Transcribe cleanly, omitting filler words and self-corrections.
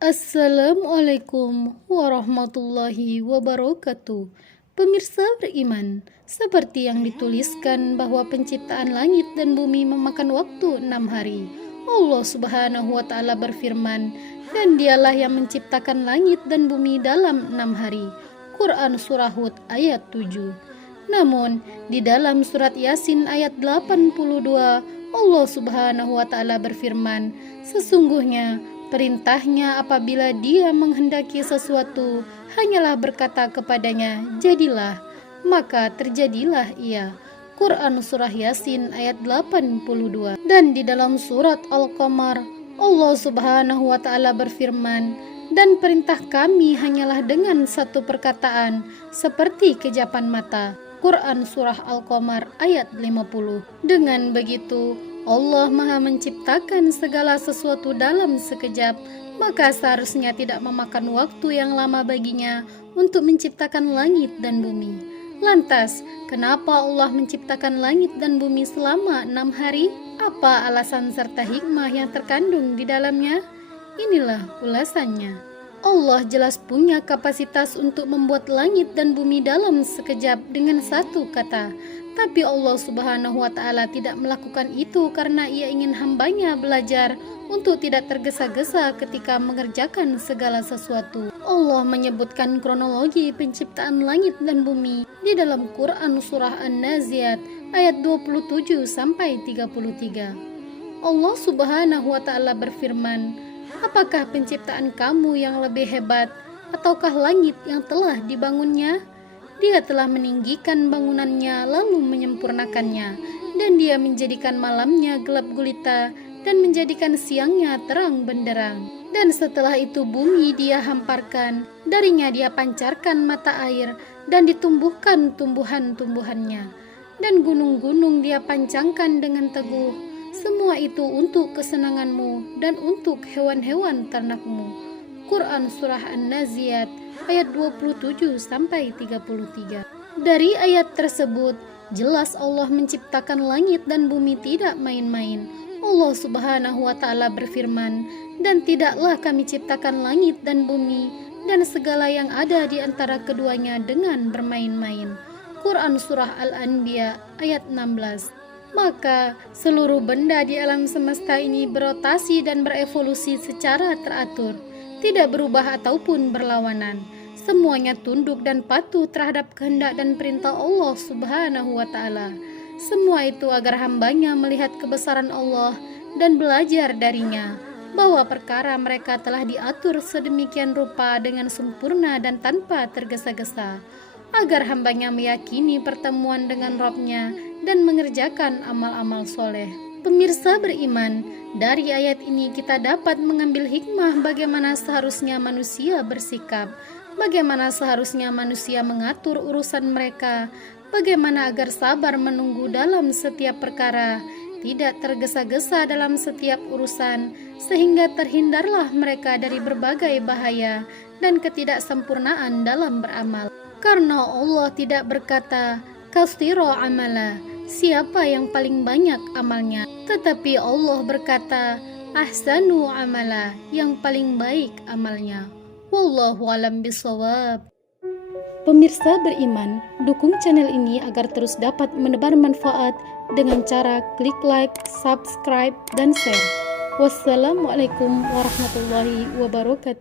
Assalamualaikum warahmatullahi wabarakatuh. Pemirsa beriman, seperti yang dituliskan bahwa penciptaan langit dan bumi memakan waktu 6 hari. Allah subhanahu wa ta'ala berfirman, dan dialah yang menciptakan langit dan bumi dalam 6 hari. Quran Surah Hud ayat 7. Namun, di dalam surat Yasin ayat 82, Allah subhanahu wa ta'ala berfirman, sesungguhnya perintahnya apabila dia menghendaki sesuatu hanyalah berkata kepadanya, jadilah, maka terjadilah ia. Quran Surah Yasin ayat 82. Dan di dalam surat Al-Qamar, Allah subhanahu wa ta'ala berfirman, dan perintah kami hanyalah dengan satu perkataan, seperti kejapan mata. Quran Surah Al-Qamar ayat 50. Dengan begitu, Allah Maha menciptakan segala sesuatu dalam sekejap, maka seharusnya tidak memakan waktu yang lama baginya untuk menciptakan langit dan bumi. Lantas, kenapa Allah menciptakan langit dan bumi selama 6 hari? Apa alasan serta hikmah yang terkandung di dalamnya? Inilah ulasannya. Allah jelas punya kapasitas untuk membuat langit dan bumi dalam sekejap dengan satu kata. Tapi Allah subhanahu wa ta'ala tidak melakukan itu karena ia ingin hambanya belajar untuk tidak tergesa-gesa ketika mengerjakan segala sesuatu. Allah menyebutkan kronologi penciptaan langit dan bumi di dalam Quran Surah An-Naziat ayat 27-33. Allah subhanahu wa ta'ala berfirman, apakah penciptaan kamu yang lebih hebat, ataukah langit yang telah dibangunnya? Dia telah meninggikan bangunannya lalu menyempurnakannya, dan dia menjadikan malamnya gelap gulita dan menjadikan siangnya terang benderang. Dan setelah itu bumi dia hamparkan, darinya dia pancarkan mata air dan ditumbuhkan tumbuhan-tumbuhannya, dan gunung-gunung dia pancangkan dengan teguh. Semua itu untuk kesenanganmu dan untuk hewan-hewan ternakmu. Quran Surah An-Naziat ayat 27-33. Dari ayat tersebut, jelas Allah menciptakan langit dan bumi tidak main-main. Allah subhanahu wa ta'ala berfirman, dan tidaklah kami ciptakan langit dan bumi dan segala yang ada di antara keduanya dengan bermain-main. Quran Surah Al-Anbiya ayat 16. Maka seluruh benda di alam semesta ini berotasi dan berevolusi secara teratur, tidak berubah ataupun berlawanan. Semuanya tunduk dan patuh terhadap kehendak dan perintah Allah subhanahu wa ta'ala. Semua itu agar hambanya melihat kebesaran Allah dan belajar darinya, bahwa perkara mereka telah diatur sedemikian rupa dengan sempurna dan tanpa tergesa-gesa, agar hambanya meyakini pertemuan dengan Rabb-Nya dan mengerjakan amal-amal soleh. Pemirsa beriman, dari ayat ini kita dapat mengambil hikmah bagaimana seharusnya manusia bersikap, bagaimana seharusnya manusia mengatur urusan mereka, bagaimana agar sabar menunggu dalam setiap perkara, tidak tergesa-gesa dalam setiap urusan, sehingga terhindarlah mereka dari berbagai bahaya dan ketidaksempurnaan dalam beramal. Karena Allah tidak berkata, kasiro amala, siapa yang paling banyak amalnya, tetapi Allah berkata, ahsanu amala, yang paling baik amalnya. Wallahu alam bisawab. Pemirsa beriman, dukung channel ini agar terus dapat menebar manfaat dengan cara klik like, subscribe, dan share. Wassalamualaikum warahmatullahi wabarakatuh.